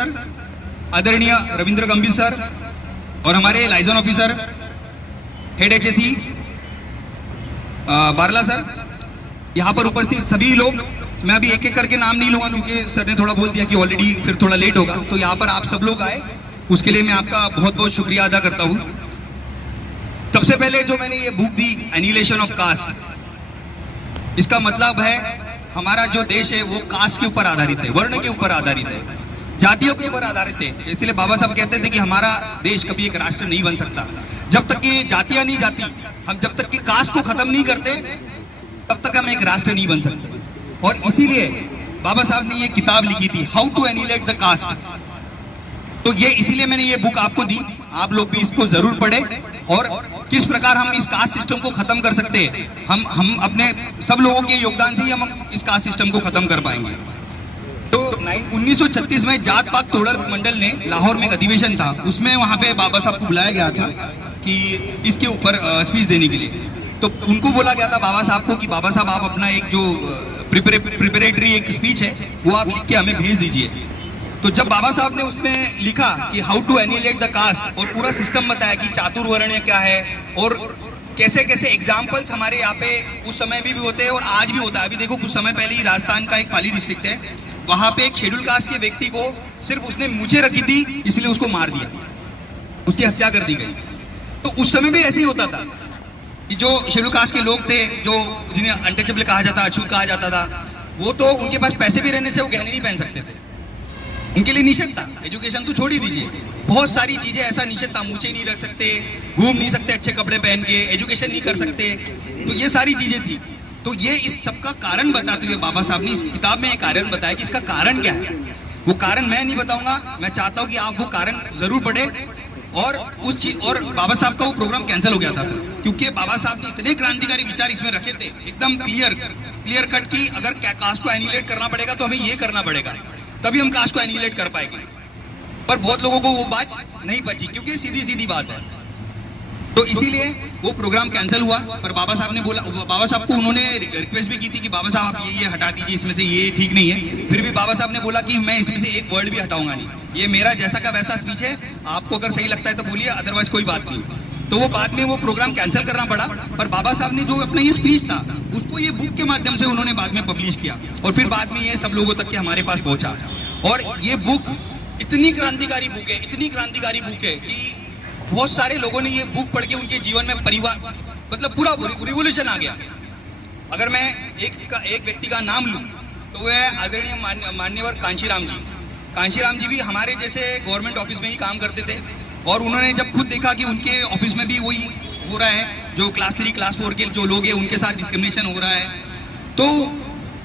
आदरणीय रविंद्र गंभीर सर और हमारे liaison officer head HSC Barla sir, यहाँ पर उपस्थित सभी लोग, मैं अभी एक एक करके नाम नहीं लूंगा क्योंकि सर ने थोड़ा बोल दिया कि ऑलरेडी फिर थोड़ा लेट होगा। तो यहाँ पर आप सब लोग आए उसके लिए मैं आपका बहुत बहुत शुक्रिया अदा करता हूँ। सबसे पहले जो मैंने ये book the annihilation of caste, इसका मतलब है हमारा जो देश है वो कास्ट के ऊपर आधारित है, वर्ण के ऊपर आधारित है, जातियों के ऊपर आधारित है। इसलिए बाबा साहब कहते थे कि हमारा देश कभी एक राष्ट्र नहीं बन सकता जब तक कि जातियां नहीं जाती, हम जब तक कि कास्ट को खत्म नहीं करते तब तक हम एक राष्ट्र नहीं बन सकते। और इसीलिए बाबा साहब ने ये किताब लिखी थी, how to annihilate the caste. तो ये इसीलिए मैंने ये बुक आपको दी, आप लोग भी इसको जरूर पढ़े और किस प्रकार हम इस कास्ट सिस्टम को खत्म कर सकते हैं। हम अपने सब लोगों के योगदान से ही हम इस कास्ट सिस्टम को खत्म कर पाएंगे। तो 1936 में जात पात तोड़र मंडल ने लाहौर में एक अधिवेशन था, उसमें वहां पे बाबा साहब को बुलाया गया था कि इसके ऊपर स्पीच देने के लिए। तो उनको बोला गया था बाबा साहब को कि बाबा साहब आप अपना एक जो प्रिपरेटरी एक स्पीच है वो आप लिख के हमें भेज दीजिए। तो जब बाबा साहब ने उसमें लिखा कि how to annihilate the caste और पूरा सिस्टम बताया कि चातुर्वर्ण क्या है और कैसे कैसे एग्जाम्पल्स हमारे यहाँ पे उस समय भी होते हैं और आज भी होता है। अभी देखो कुछ समय पहले ही राजस्थान का एक पाली डिस्ट्रिक्ट है, वहां पे एक शेड्यूल कास्ट के व्यक्ति को सिर्फ उसने मुझे रखी थी इसलिए उसको मार दिया, उसकी हत्या कर दी गई। तो उस समय भी ऐसे ही होता था कि जो शेड्यूल कास्ट के लोग थे, जो जिन्हें अनटचेबल कहा जाता, अछूत कहा जाता था, वो तो उनके पास पैसे भी रहने से वो गहने नहीं पहन सकते थे, उनके लिए निषेध था। एजुकेशन तो छोड़ ही दीजिए, बहुत सारी चीजें ऐसा निषेध था, मूछें नहीं रख सकते, घूम नहीं सकते अच्छे कपड़े पहन के, एजुकेशन नहीं कर सकते, तो ये सारी चीजें थी। तो ये इस सबका कारण बताते हुए बाबा साहब ने इस किताब में एक कारण बताया कि इसका कारण क्या है। वो कारण मैं नहीं बताऊंगा, मैं चाहता हूं कि आप वो कारण जरूर पढ़े। और उस चीज और बाबा साहब का वो प्रोग्राम कैंसिल हो गया था सर, क्योंकि बाबा साहब ने इतने क्रांतिकारी विचार इसमें रखे थे, एकदम क्लियर कट की अगर कास्ट को एनिहिलेट करना पड़ेगा तो हमें ये करना पड़ेगा, तभी हम कास्ट को एनिहिलेट कर पाएंगे। पर बहुत लोगों को वो बात नहीं बची क्योंकि सीधी बात है। तो इसीलिए वो प्रोग्राम कैंसिल हुआ। पर बाबा साहब ने बोला, बाबा साहब को उन्होंने रिक्वेस्ट भी की थी कि बाबा साहब आप ये हटा दीजिए, इसमें से ये ठीक नहीं है। फिर भी बाबा साहब ने बोला कि मैं इसमें से एक वर्ड भी हटाऊंगा नहीं, ये मेरा जैसा का वैसा स्पीच है, आपको अगर सही लगता है तो बोलिए, अदरवाइज कोई बात नहीं। तो वो बाद में वो प्रोग्राम कैंसिल करना पड़ा। पर बाबा साहब ने जो अपना ये स्पीच था उसको ये बुक के माध्यम से उन्होंने बाद में पब्लिश किया और फिर बाद में ये सब लोगों तक के हमारे पास पहुंचा। और ये बुक इतनी क्रांतिकारी बुक है, इतनी क्रांतिकारी बुक है कि बहुत सारे लोगों ने ये बुक पढ़ के उनके जीवन में परिवार मतलब पूरा रिवोल्यूशन आ गया। अगर मैं एक व्यक्ति का नाम लूं तो वह है आदरणीय मान्यवर कांशीराम जी। कांशीराम जी भी हमारे जैसे गवर्नमेंट ऑफिस में ही काम करते थे और उन्होंने जब खुद देखा कि उनके ऑफिस में भी वही हो रहा है, जो क्लास 3 क्लास 4 के जो लोग हैं उनके साथ डिस्क्रिमिनेशन हो रहा है, तो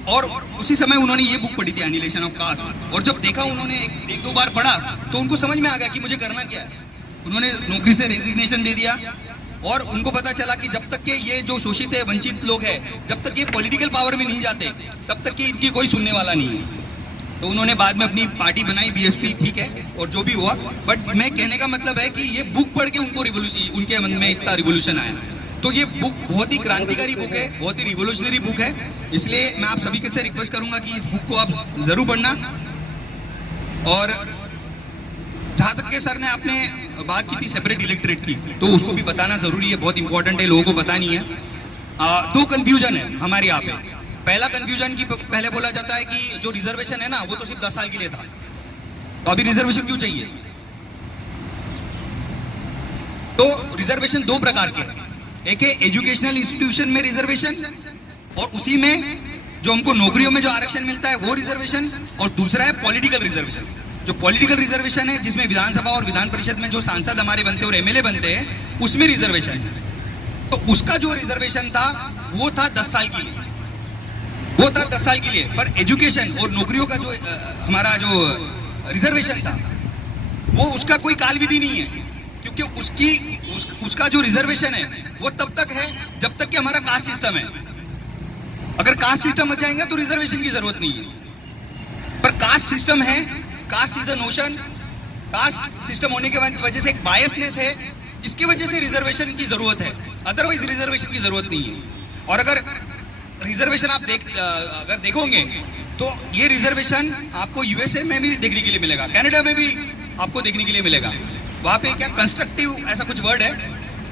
और उसी समय उन्होंने ये बुक पढ़ी थी एनिहिलेशन ऑफ कास्ट। और जब देखा उन्होंने एक दो बार पढ़ा तो उनको समझ में आ गया कि मुझे करना क्या है। उन्होंने नौकरी से रेजिग्नेशन दे दिया और उनको पता चला कि जब तक के ये जो शोषित है, वंचित लोग हैं, जब तक ये पॉलिटिकल पावर में नहीं जाते तब तक कि इनकी कोई सुनने वाला नहीं है। तो उन्होंने बाद में अपनी पार्टी बनाई बीएसपी, ठीक है, और जो भी हुआ। बट मैं कहने का मतलब है कि ये बुक पढ़ के उनको उनके मन में इतना रिवोल्यूशन आया। तो ये बुक बहुत ही क्रांतिकारी बुक है, बहुत ही रिवोल्यूशनरी बुक है। इसलिए मैं आप सभी से रिक्वेस्ट करूंगा कि इस बुक को आप जरूर पढ़ना। और जहाँ तक के सर ने आपने बात की थी सेपरेट इलेक्टोरेट की, तो उसको भी बताना जरूरी है, बहुत इंपॉर्टेंट है, लोगों को बतानी है। दो कंफ्यूजन है हमारे यहाँ पे। पहला कंफ्यूजन की पहले बोला जाता है कि जो रिजर्वेशन है ना वो तो सिर्फ 10 साल के लिए था, तो अभी रिजर्वेशन क्यों चाहिए? तो रिजर्वेशन दो प्रकार के हैं, एक है एजुकेशनल इंस्टीट्यूशन में रिजर्वेशन और उसी में जो हमको नौकरियों में जो आरक्षण मिलता है वो रिजर्वेशन, और दूसरा है पॉलिटिकल रिजर्वेशन। जो पॉलिटिकल रिजर्वेशन है जिसमें विधानसभा और विधान परिषद में जो सांसद हमारे बनते हैं और एमएलए बनते हैं उसमें रिजर्वेशन है। तो उसका जो रिजर्वेशन था वो था 10 साल के लिए, वो था 10 साल के लिए। पर एजुकेशन और नौकरियों का जो हमारा जो रिजर्वेशन था वो उसका कोई काल विधि नहीं है, क्योंकि उसका जो रिजर्वेशन है वो तब तक है जब तक कि हमारा कास्ट सिस्टम है। अगर कास्ट सिस्टम बच जाएंगे तो रिजर्वेशन की जरूरत नहीं है। पर कास्ट सिस्टम है, caste is a notion, caste system होने के वजह से एक बायसनेस है, इसकी वजह से रिजर्वेशन की जरूरत है, अदरवाइज रिजर्वेशन की जरूरत नहीं है। और अगर रिजर्वेशन आप अगर देखोगे तो ये रिजर्वेशन आपको यूएसए में भी देखने के लिए मिलेगा, कनाडा में भी आपको देखने के लिए मिलेगा। वहाँ पे क्या कंस्ट्रक्टिव ऐसा कुछ वर्ड है,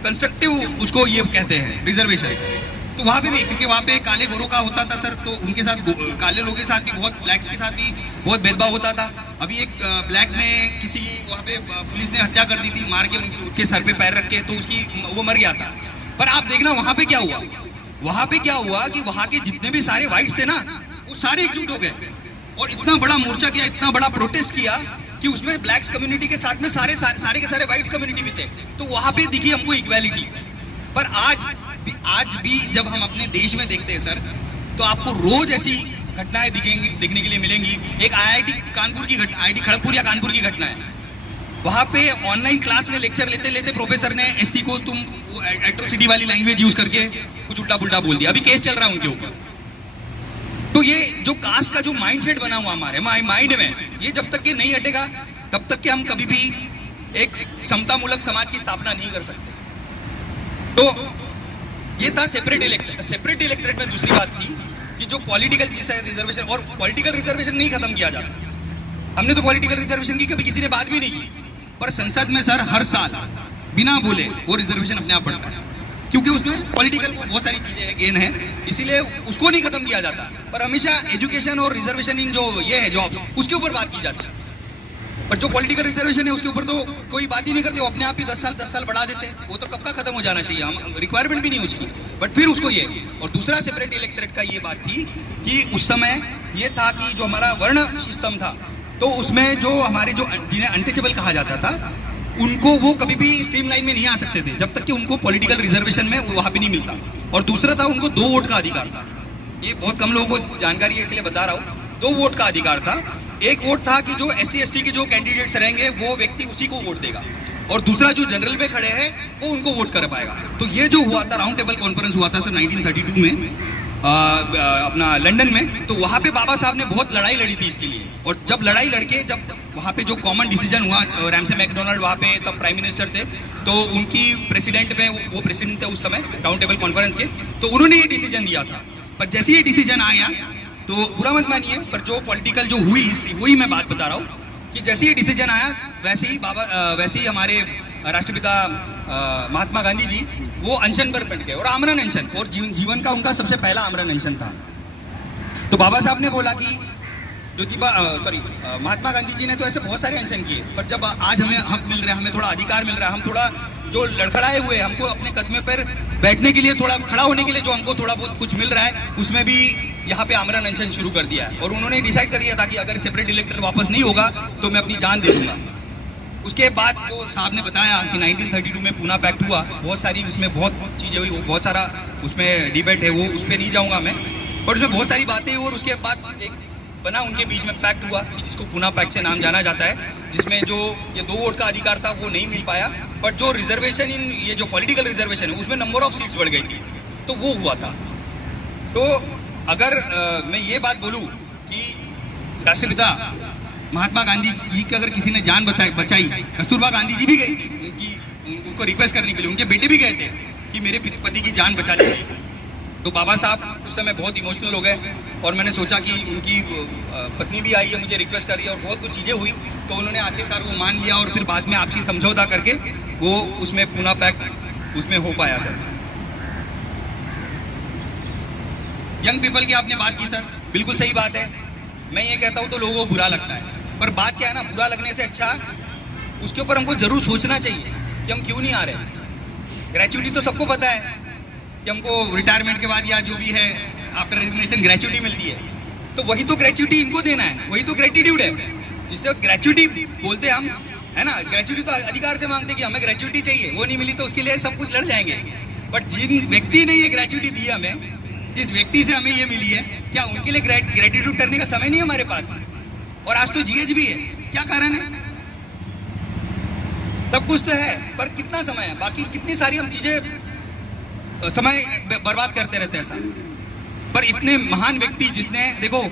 कंस्ट्रक्टिव उसको ये कहते हैं रिजर्वेशन। तो वहाँ पे भी, क्योंकि वहाँ पे काले गोरों का होता था सर, तो उनके साथ काले लोगों के साथ भी बहुत, ब्लैक्स के साथ भी बहुत भेदभाव होता था। अभी एक ब्लैक में किसी वहाँ पे पुलिस ने हत्या कर दी थी, मार के उनके सर पे पैर रख के, तो उसकी वो मर गया था। पर आप देखना वहाँ पे क्या हुआ, वहाँ पे क्या हुआ कि वहाँ के जितने भी सारे वाइट्स थे ना, वो सारे एकजुट हो गए और इतना बड़ा मोर्चा किया, इतना बड़ा प्रोटेस्ट किया कि उसमें ब्लैक्स कम्युनिटी के साथ में सारे के सारे वाइट कम्युनिटी भी थे। तो वहाँ पे दिखी हमको इक्वालिटी। पर आज भी जब हम अपने देश में देखते हैं सर, तो आपको रोज ऐसी घटनाएं दिखने के लिए मिलेंगी। एक आईआईटी खड़गपुर या कानपुर की घटना है। वहाँ पे ऑनलाइन क्लास में लेक्चर लेते लेते प्रोफेसर ने एससी को तुम एट्रोसिटी वाली लैंग्वेज यूज करके कुछ उल्टा पुल्टा बोल दिया। अभी केस चल रहा है उनके ऊपर। तो ये जो कास्ट का जो माइंडसेट बना हुआ हमारे माइंड में, ये जब तक ये नहीं हटेगा तब तक कि हम कभी भी एक समतामूलक समाज की स्थापना नहीं कर सकते। तो ये था सेपरेट इलेक्टोरेट में दूसरी बात थी कि जो पॉलिटिकल चीज है रिजर्वेशन, और पॉलिटिकल रिजर्वेशन नहीं खत्म किया जाता। हमने तो पॉलिटिकल रिजर्वेशन की कभी किसी ने बात भी नहीं की, पर संसद में सर हर साल बिना बोले वो रिजर्वेशन अपने आप बढ़ता है, क्योंकि उसमें पॉलिटिकल बहुत सारी चीजें गेन है, इसीलिए उसको नहीं खत्म किया जाता। पर हमेशा एजुकेशन और रिजर्वेशन इन जो ये है जॉब, उसके ऊपर बात की जाती है। पर जो पॉलिटिकल रिजर्वेशन है उसके ऊपर तो कोई बात ही नहीं करते, वो अपने आप ही 10 साल बढ़ा देते हैं। वो तो कब का खत्म हो जाना चाहिए, हम रिक्वायरमेंट भी नहीं उसकी, बट फिर उसको ये। और दूसरा सेपरेट इलेक्टोरेट का ये बात थी कि उस समय ये था कि जो हमारा वर्ण सिस्टम था, तो उसमें जो हमारे जो जिन्हें अनटचेबल कहा जाता था, उनको वो कभी भी स्ट्रीमलाइन में नहीं आ सकते थे जब तक कि उनको पॉलिटिकल रिजर्वेशन में वहाँ भी नहीं मिलता। और दूसरा था उनको 2 वोट का अधिकार था। ये बहुत कम लोगों को जानकारी है, इसलिए बता रहा हूँ। 2 वोट का अधिकार था। एक वोट था कि जो SC ST के जो कैंडिडेट्स रहेंगे वो व्यक्ति उसी को वोट देगा, और दूसरा जो जनरल में खड़े हैं वो उनको वोट कर पाएगा। तो ये जो हुआ था, राउंड टेबल कॉन्फ्रेंस हुआ था सर 1932 में अपना लंदन में। तो वहाँ पे बाबा साहब ने बहुत लड़ाई लड़ी थी इसके लिए। और जब लड़ाई लड़के जब वहाँ पे जो कॉमन डिसीजन हुआ, रैमसे मैकडोनाल्ड वहाँ पे तब प्राइम मिनिस्टर थे, तो उनकी प्रेसिडेंट में वो प्रेसिडेंट थे उस समय राउंड टेबल कॉन्फ्रेंस के, तो उन्होंने ये डिसीजन दिया था। पर जैसे ये डिसीजन आया, तो बुरा मत मानिए, पर जो पॉलिटिकल जो हुई हिस्ट्री वही मैं बात बता रहा हूँ कि जैसे ही डिसीजन आया वैसे ही हमारे राष्ट्रपिता महात्मा गांधी जी वो अनशन पर बैठ गए, और आमरण अनशन, और जीवन का उनका सबसे पहला आमरण अनशन था। तो बाबा साहब ने बोला कि महात्मा गांधी जी ने तो ऐसे बहुत सारे अनशन किए, पर जब आज हमें हक मिल रहा है, हमें थोड़ा अधिकार मिल रहा है, हम थोड़ा जो लड़खड़ाए हुए, हमको अपने कदम पर बैठने के लिए, थोड़ा खड़ा होने के लिए जो हमको थोड़ा बहुत कुछ मिल रहा है, उसमें भी यहाँ पे आमरण अनशन शुरू कर दिया है। और उन्होंने डिसाइड कर लिया था कि अगर सेपरेट इलेक्टर वापस नहीं होगा तो मैं अपनी जान दे दूंगा। उसके बाद जो साहब ने बताया कि 1932 में पूना पैक्ट हुआ, बहुत सारी उसमें बहुत चीज़ें हुई, बहुत सारा उसमें डिबेट है, वो उस पर नहीं जाऊँगा मैं, बट उसमें बहुत सारी बातें हुई। और उसके बाद एक बना उनके बीच में पैक्ट हुआ जिसको पूना पैक्ट से नाम जाना जाता है, जिसमें जो ये 2 वोट का अधिकार था वो नहीं मिल पाया, बट जो रिजर्वेशन ये जो पॉलिटिकल रिजर्वेशन है उसमें नंबर ऑफ सीट्स बढ़ गई थी, तो वो हुआ था। तो अगर मैं ये बात बोलूँ कि राष्ट्रपिता महात्मा गांधी जी की अगर किसी ने जान बचाई, कस्तूरबा गांधी जी भी गई उनको रिक्वेस्ट करने के लिए, उनके बेटे भी गए थे कि मेरे पति की जान बचा लीजिए। तो बाबा साहब उस समय बहुत इमोशनल हो गए, और मैंने सोचा कि उनकी पत्नी भी आई है, मुझे रिक्वेस्ट कर रही है, और बहुत कुछ चीज़ें हुई, तो उन्होंने आखिरकार वो मान लिया, और फिर बाद में आपसी समझौता करके वो उसमें पूना पैक्ट उसमें हो पाया सर। यंग पीपल की आपने बात की सर, बिल्कुल सही बात है। मैं ये कहता हूँ तो लोगों को बुरा लगता है, पर बात क्या है ना, बुरा लगने से अच्छा उसके ऊपर हमको जरूर सोचना चाहिए कि हम क्यों नहीं आ रहे। ग्रेचुइटी तो सबको पता है कि हमको रिटायरमेंट के बाद या जो भी है आफ्टर रेजिग्नेशन ग्रेचुइटी मिलती है, तो वही तो ग्रेचुइटी इनको देना है, वही तो ग्रेटिट्यूड है, जिससे ग्रेचुइटी बोलते हम, है ना। ग्रेचुइटी तो अधिकार से मांगते कि हमें ग्रेचुइटी चाहिए, वो नहीं मिली तो उसके लिए सब कुछ लड़ जाएंगे। बट जिन व्यक्ति ने ये ग्रेचुइटी दी हमें, जिस व्यक्ति से हमें ये मिली है, क्या उनके लिए ग्रेटिट्यूड करने का समय नहीं है हमारे पास? और आज तो जीएच भी है, क्या कारण है? सब कुछ तो है, पर कितना समय है? बाकी कितनी सारी हम चीजें समय बर्बाद करते रहते हैं साहब। पर इतने महान व्यक्ति जिसने, देखो,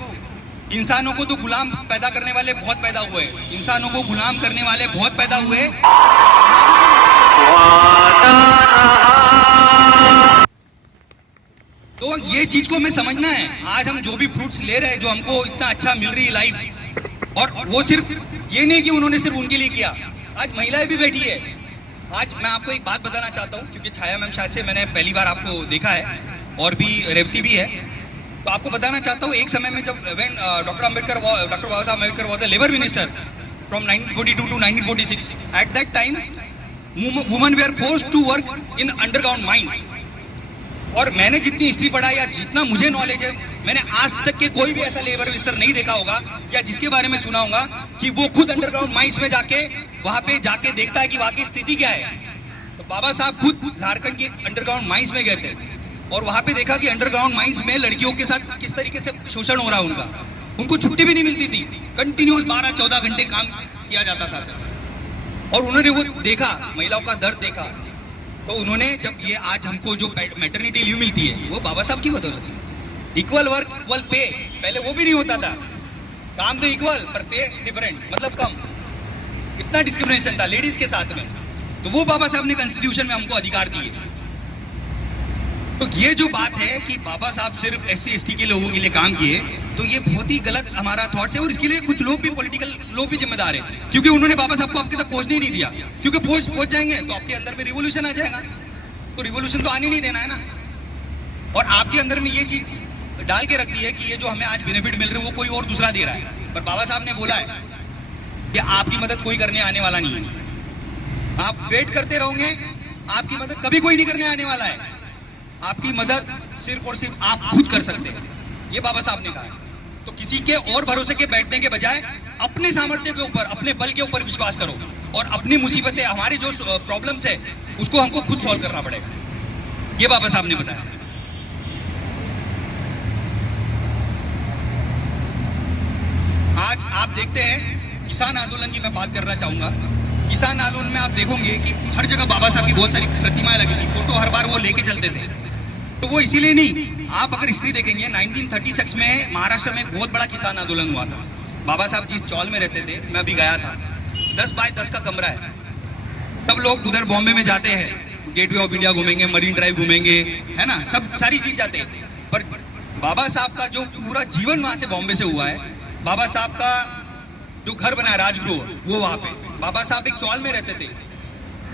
इंसानों को तो गुलाम पैदा करने वाले बहुत पैदा हुए, इंसानों को गुलाम करने वाले बहुत पैदा हुए, तो ये चीज को हमें समझना है। आज हम जो भी फ्रूट्स ले रहे हैं, जो हमको इतना अच्छा मिल रही है लाइफ, और वो सिर्फ ये नहीं कि उन्होंने सिर्फ उनके लिए किया, आज महिलाएं भी बैठी है। आज मैं आपको एक बात बताना चाहता हूँ, क्योंकि छाया मैम शायद से मैंने पहली बार आपको देखा है, और भी रेवती भी है, तो आपको बताना चाहता हूँ, एक समय में जब doctor Baba Saheb Ambedkar was a labour minister from 1942 to 1946, at that time women were forced to work in underground mines. और मैंने जितनी हिस्ट्री पढ़ा या जितना मुझे नॉलेज है, मैंने आज तक के कोई भी ऐसा लेबर मिनिस्टर नहीं देखा होगा या जिसके बारे में सुना होगा कि वो खुद अंडरग्राउंड माइंस में जाके वहां पे जाके देखता है कि वहां की स्थिति क्या है। तो बाबा साहब खुद झारखंड के अंडरग्राउंड माइंस में गए थे और वहां पे देखा कि अंडरग्राउंड माइंस में लड़कियों के साथ किस तरीके से शोषण हो रहा है उनका। उनको छुट्टी भी नहीं मिलती थी, कंटिन्यूस 12-14 घंटे काम किया जाता था सर। और उन्होंने वो देखा, महिलाओं का दर्द देखा, तो उन्होंने जब ये आज हमको जो मैटरनिटी लीव मिलती है वो बाबा साहब की बदौलत है। इक्वल वर्क इक्वल पे, पहले वो भी नहीं होता था, काम तो इक्वल पर पे डिफरेंट, मतलब कम, इतना डिस्क्रिमिनेशन था लेडीज के साथ में। तो वो बाबा साहब ने कॉन्स्टिट्यूशन में हमको अधिकार दिए। तो ये जो बात है कि बाबा साहब सिर्फ SC/ST के लोगों के लिए काम किए, तो ये बहुत ही गलत हमारा थॉट्स है, और इसके लिए कुछ लोग भी, पॉलिटिकल लोग भी जिम्मेदार है, क्योंकि उन्होंने बाबा साहब को आपके तक पहुंचने ही नहीं दिया। क्योंकि पहुंच जाएंगे तो आपके अंदर में रिवोल्यूशन आ जाएगा, तो रिवोल्यूशन तो आने नहीं देना है ना। और आपके अंदर में ये चीज डाल के रख दी है कि ये जो हमें आज बेनिफिट मिल रहे हैं वो कोई और दूसरा दे रहा है, पर बाबा साहब ने बोला है कि आपकी मदद कोई करने आने वाला नहीं है। आप वेट करते रहोगे, आपकी मदद कभी कोई नहीं करने आने वाला है। आपकी मदद सिर्फ और सिर्फ आप खुद कर सकते हैं, ये बाबा साहब ने कहा है। तो किसी के और भरोसे के बैठने के बजाय अपने सामर्थ्य के ऊपर, अपने बल के ऊपर विश्वास करो, और अपनी मुसीबतें, हमारी जो प्रॉब्लम्स है उसको हमको खुद सॉल्व करना पड़ेगा, ये बाबा साहब ने बताया। आज आप देखते हैं किसान आंदोलन की मैं बात करना चाहूंगा। किसान आंदोलन में आप देखोगे कि हर जगह बाबा साहब की बहुत सारी प्रतिमाएं लगी थी, फोटो हर बार वो लेके चलते थे। तो वो इसीलिए नहीं, आप अगर हिस्ट्री देखेंगे 1936 में महाराष्ट्र में एक बहुत बड़ा किसान आंदोलन हुआ था। बाबा साहब जिस चौल में रहते थे, मैं अभी गया था, 10 बाय 10 का कमरा है। सब लोग उधर बॉम्बे में जाते हैं, गेटवे ऑफ इंडिया घूमेंगे, मरीन ड्राइव घूमेंगे, है ना, सब सारी चीज जाते हैं। पर बाबा साहब का जो पूरा जीवन वहां से बॉम्बे से हुआ है, बाबा साहब का जो घर बना है राजगृह, वो वहां पे बाबा साहब एक चौल में रहते थे।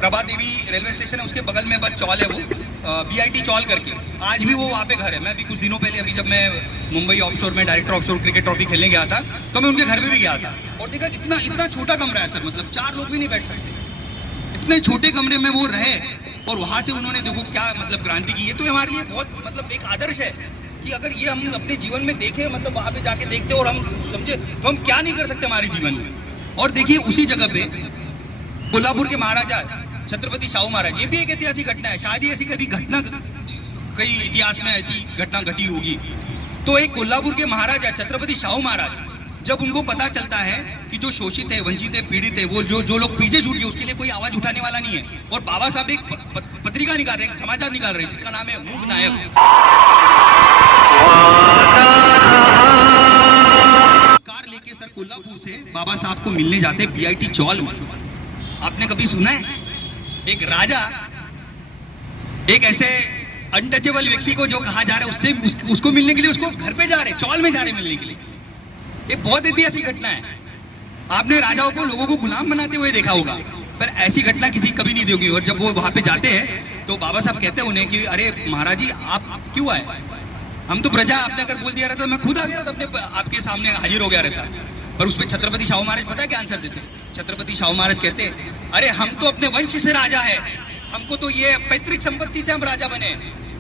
प्रभा देवी रेलवे स्टेशन है, उसके बगल में बस चौल है, वो BIT चौल करके, आज भी वो वहाँ पे घर है। मैं भी कुछ दिनों पहले, अभी जब मैं मुंबई ऑफशोर में डायरेक्टर ऑफशोर क्रिकेट ट्रॉफी खेलने गया था, तो मैं उनके घर में भी गया था और देखा इतना छोटा कमरा है सर, मतलब 4 लोग भी नहीं बैठ सकते, इतने छोटे कमरे में वो रहे, और वहाँ से उन्होंने देखो क्या मतलब क्रांति की है। तो हमारे लिए बहुत मतलब एक आदर्श है कि अगर ये हम अपने जीवन में देखें, मतलब वहाँ पे जाके देखते और हम समझे तो हम क्या नहीं कर सकते हमारे जीवन में। और देखिए उसी जगह पे कोल्हापुर के महाराजा छत्रपति शाहू महाराज, ये भी एक ऐतिहासिक घटना है, शायद ही ऐसी कभी घटना कई इतिहास में ऐसी घटना घटी होगी। तो एक कोल्हापुर के महाराजा छत्रपति शाहू महाराज, जब उनको पता चलता है कि जो शोषित है, वंचित है, पीड़ित है, वो जो लोग पीछे छूट गए, उसके लिए कोई आवाज उठाने वाला नहीं है, और बाबा साहब एक पत्रिका निकाल रहे हैं, समाचार निकाल रहे हैं, जिसका नाम है मूक नायक। कार लेके सर कोल्हापुर से बाबा साहब को मिलने जाते BIT चौल में। आपने कभी सुना है एक राजा एक ऐसे अनटचेबल व्यक्ति को जो कहा जा रहा है उससे उसको मिलने के लिए उसको घर पे जा रहे, चौल में जा रहे मिलने के लिए? एक बहुत ऐतिहासिक घटना है। आपने राजाओं को, लोगों को गुलाम बनाते हुए देखा होगा, पर ऐसी घटना किसी कभी नहीं देखी। और जब वो वहां पे जाते हैं तो बाबा साहब कहते हैं उन्हें कि अरे महाराज जी आप क्यों आए? हम तो प्रजा, आपने अगर बोल दिया रहता मैं खुद आ गया था, अपने आपके सामने हाजिर हो गया रहता। पर उसमें छत्रपति शाहू महाराज पता है क्या आंसर देते? छत्रपति शाहू महाराज कहते अरे हम तो अपने वंश से राजा है, हमको तो ये पैतृक संपत्ति से हम राजा बने,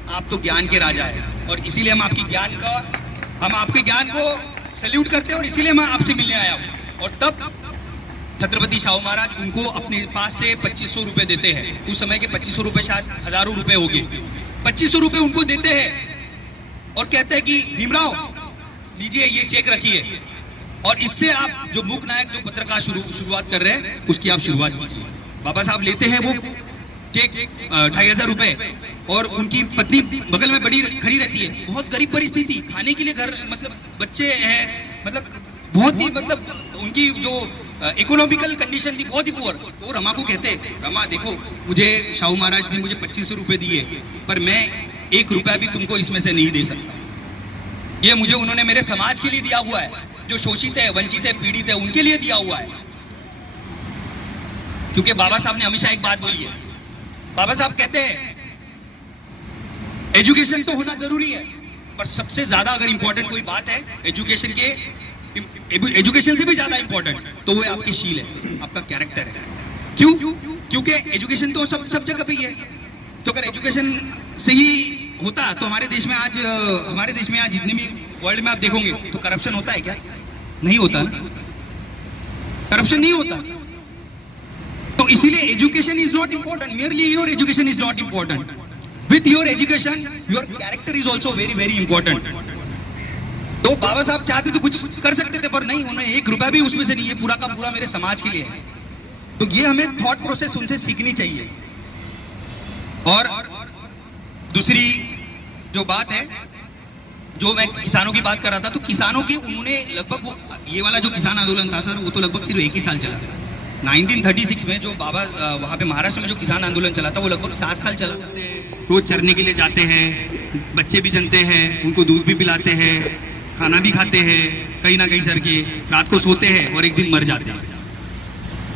आप तो ज्ञान के राजा है, और इसीलिए हम आपके ज्ञान को सैल्यूट करते हैं, और इसीलिए मैं आपसे मिलने आया हूँ। और तब छत्रपति शाहू महाराज उनको अपने पास से 2500 रुपए देते हैं। उस समय के 2500 रुपए शायद हजारों रुपए हो गए। 2500 रुपए उनको देते हैं और कहते हैं कि भीमराव लीजिए ये चेक रखिए, और इससे आप जो मूक नायक जो पत्रकार शुरुआत कर रहे हैं उसकी आप शुरुआत कीजिए। बाबा साहब लेते हैं वो चेक 2500 रुपए, और उनकी पत्नी बगल में बड़ी खड़ी रहती है, बहुत गरीब परिस्थिति, खाने के लिए घर, मतलब बच्चे हैं, मतलब बहुत ही, मतलब उनकी जो इकोनॉमिकल कंडीशन थी बहुत ही पुअर। वो रमा को कहते रमा देखो मुझे शाहू महाराज ने मुझे 2500 रुपए दिए, पर मैं एक रुपया भी तुमको इसमें से नहीं दे सकता। ये मुझे उन्होंने मेरे समाज के लिए दिया हुआ है, जो शोषित है, वंचित है, पीड़ित है, उनके लिए दिया हुआ है। क्योंकि बाबा साहब ने हमेशा एक बात बोली है, बाबा साहब कहते हैं एजुकेशन तो होना जरूरी है, पर सबसे ज्यादा अगर इंपॉर्टेंट कोई बात है एजुकेशन से भी ज्यादा इंपॉर्टेंट तो वो है आपकी शील है, आपका कैरेक्टर है। क्यों? क्योंकि एजुकेशन तो सब जगह पे ही है। तो अगर एजुकेशन से ही होता तो हमारे देश में आज जितने भी वर्ल्ड में आप देखोगे तो करप्शन होता है क्या? नहीं होता ना, करप्शन नहीं होता। तो इसीलिए education is not important, merely your education is not important, with your education your character is also very very important. तो बाबा साहब चाहते तो कुछ कर सकते थे, पर नहीं, उन्होंने एक रुपया भी उसमें से नहीं, ये पूरा का पूरा मेरे समाज के लिए है। तो ये हमें थॉट प्रोसेस उनसे सीखनी चाहिए। और दूसरी जो बात है, जो मैं किसानों की बात कर रहा था, तो किसानों की उन्होंने लगभग ये वाला जो किसान आंदोलन था सर, वो तो लगभग सिर्फ 1 ही साल चला। 1936 में जो बाबा वहाँ पे महाराष्ट्र में जो किसान आंदोलन चला था, वो लगभग 7 साल चला था। रोज चरने के लिए जाते हैं, बच्चे भी जनते हैं, उनको दूध भी पिलाते हैं, खाना भी खाते हैं, कहीं ना कहीं सर के रात को सोते हैं और एक दिन मर जाते हैं।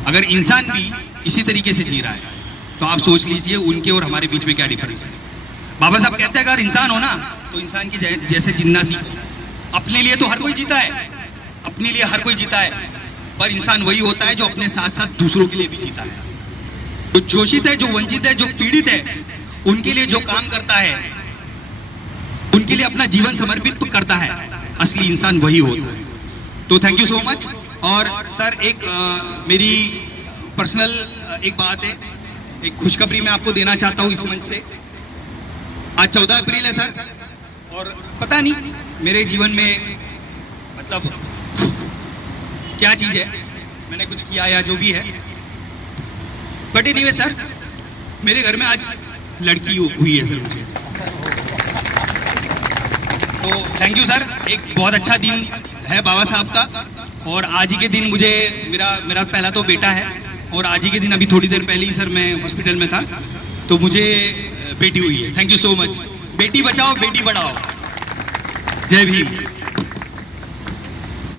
अगर इंसान भी इसी तरीके से जी रहा है तो आप सोच लीजिए उनके और हमारे बीच में क्या डिफरेंस है। बाबा साहब कहते हैं अगर इंसान हो ना तो इंसान की जैसे जीना सीखो। अपने लिए तो हर कोई जीता है, अपने लिए हर कोई जीता है, पर इंसान वही होता है जो अपने साथ साथ दूसरों के लिए भी जीता है। जो शोषित है, जो वंचित है, जो पीड़ित है, उनके लिए जो काम करता है, उनके लिए अपना जीवन समर्पित करता है, असली इंसान वही होता है। तो थैंक यू सो मच। और सर एक मेरी पर्सनल एक बात है, एक खुशखबरी मैं आपको देना चाहता हूँ इस मंच से। आज 14 अप्रैल है सर, और पता नहीं मेरे जीवन में मतलब क्या चीज़ है, मैंने कुछ किया या जो भी है, बट एनीवे सर मेरे घर में आज लड़की हुई है सर मुझे। तो थैंक यू सर, एक बहुत अच्छा दिन है बाबा साहब का। और आज ही के दिन मुझे मेरा पहला तो बेटा है, और आज ही के दिन अभी थोड़ी देर पहले ही सर मैं हॉस्पिटल में था, तो मुझे बेटी हुई है। Thank you so much. Beti Bachao Beti बढ़ाओ। जय भीम।